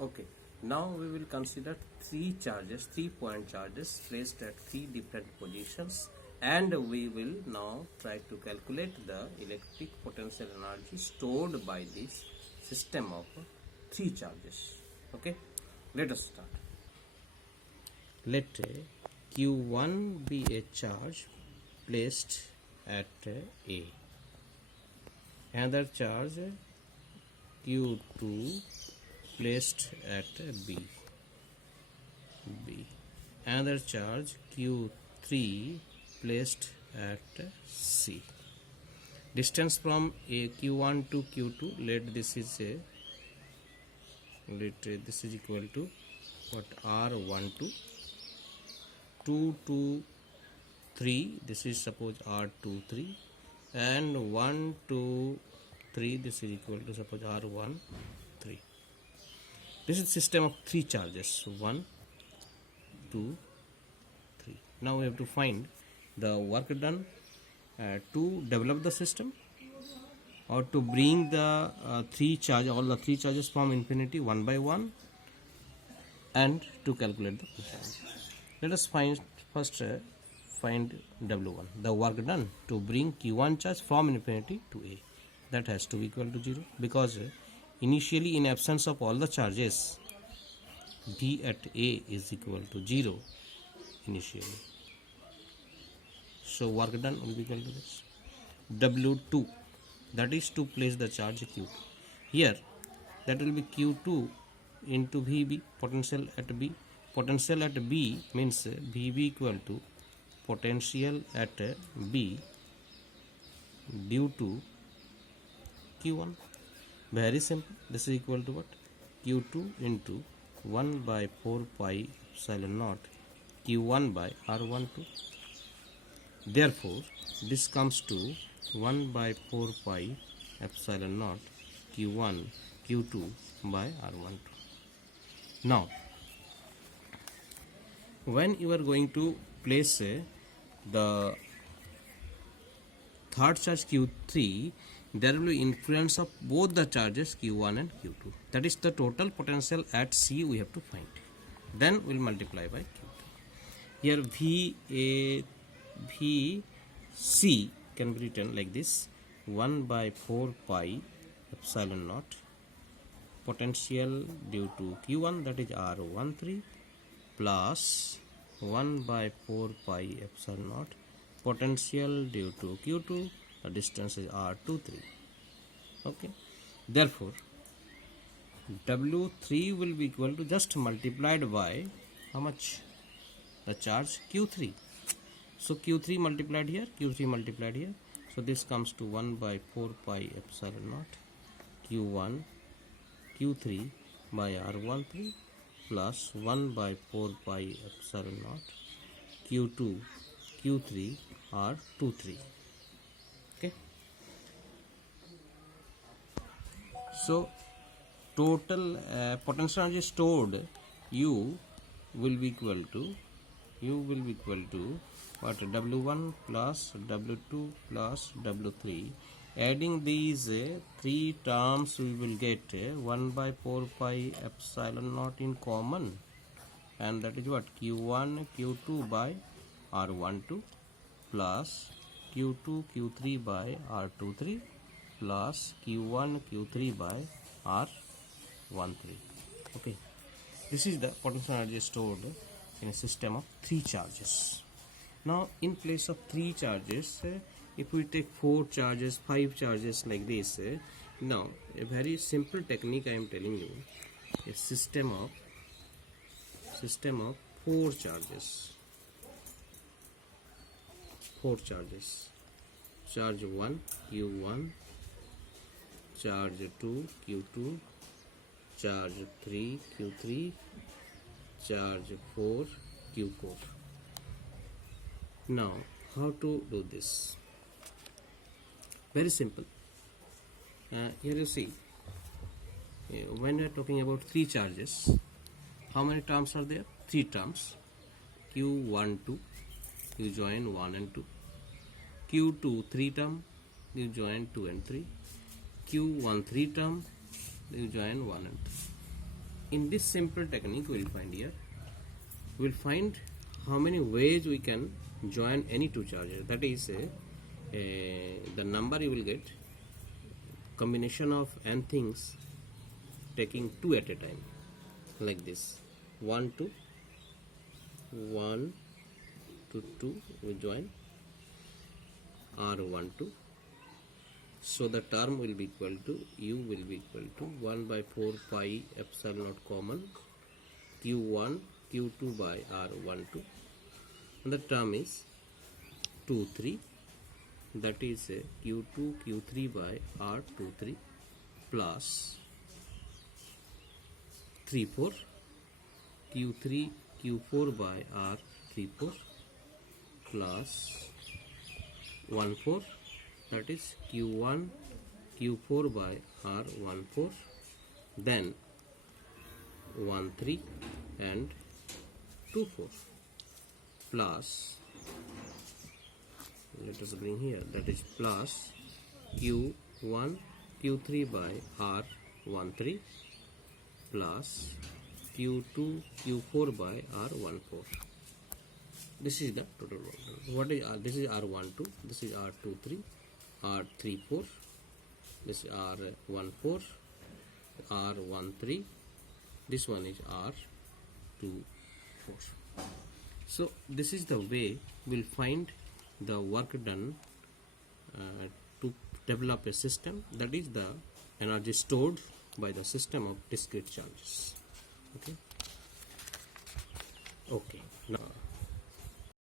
Okay, now we will consider three charges, 3-point charges placed at three different positions, and we will now try to calculate the electric potential energy stored by this system of three charges. Okay, let us start. Let Q1 be a charge placed at A. Another charge Q2 placed at B. Another charge Q3 placed at C. Distance from Q1 to Q2, let this is equal to what, R12, 2 to 3, this is suppose R23, and 1 to 3, this is equal to suppose R13. This is system of three charges, 1, 2, 3. Now we have to find the work done to develop the system, or to bring the all the three charges from infinity one by one, and to calculate the potential. Let us first find W1, the work done to bring Q1 charge from infinity to A. That has to be equal to 0, because initially, in absence of all the charges, V at A is equal to 0 initially. So work done will be equal to this. W2, that is to place the charge Q2. Here, that will be Q2 into VB, potential at B. Potential at B means VB equal to potential at B due to Q1. Very simple. This is equal to what? Q2 into 1 by 4 pi epsilon naught Q1 by R12. Therefore, this comes to 1 by 4 pi epsilon naught Q1 Q2 by R12. Now, when you are going to place the third charge Q3, there will be influence of both the charges Q1 and Q2. That is the total potential at C we have to find. Then we will multiply by Q2. Here VC can be written like this: 1 by 4 pi epsilon naught potential due to Q1, that is R13, plus 1 by 4 pi epsilon naught potential due to Q2, the distance is R23. Okay, therefore W3 will be equal to just multiplied by how much? The charge Q3. So Q3 multiplied here, Q3 multiplied here. So this comes to 1 by 4 pi epsilon naught Q1 Q3 by R13 plus 1 by 4 pi epsilon naught Q2 Q3 R23. Okay. So total potential energy stored U will be equal to what? W1 plus W2 plus W3. Adding these three terms, we will get 1 by 4 pi epsilon naught in common, and that is what? Q1 Q2 by R12 plus Q2 Q3 by R23 plus Q1 Q3 by R13. Okay, this is the potential energy stored in a system of three charges. Now, in place of three charges, if we take 4 charges, 5 charges like this, now a very simple technique I am telling you: a system of 4 charges. 4 charges. Charge 1 Q1, charge 2 Q2, charge 3 Q3, charge 4 Q4. Now, how to do this? Very simple. Here you see, when we are talking about 3 charges, how many terms are there? 3 terms. Q1 2, you join 1 and 2. Q2 3 term, you join 2 and 3. Q1 3 term, you join 1 and 3. in this simple technique we'll find here, we'll find how many ways we can join any two charges. That is the number you will get combination of n things taking 2 at a time, like this. 1 to 2 we join r1 2, so the term will be equal to u will be equal to 1 by 4 pi epsilon naught common q1 q2 by r12, and the term is 2 3, that is q2 q3 by r23 plus 3 4 q3 q4 by r34 plus 1 4, that is q1 q4 by r14, then 1 3 and 2 4 plus, let us bring here, that is plus q1 q3 by r13 plus q2 q4 by r14. This is the total one. What is this is r12, this is r23, r34, this is r14, r13, this one is r24. So this is the way we'll find the work done to develop a system, that is the energy stored by the system of discrete charges. Okay. Now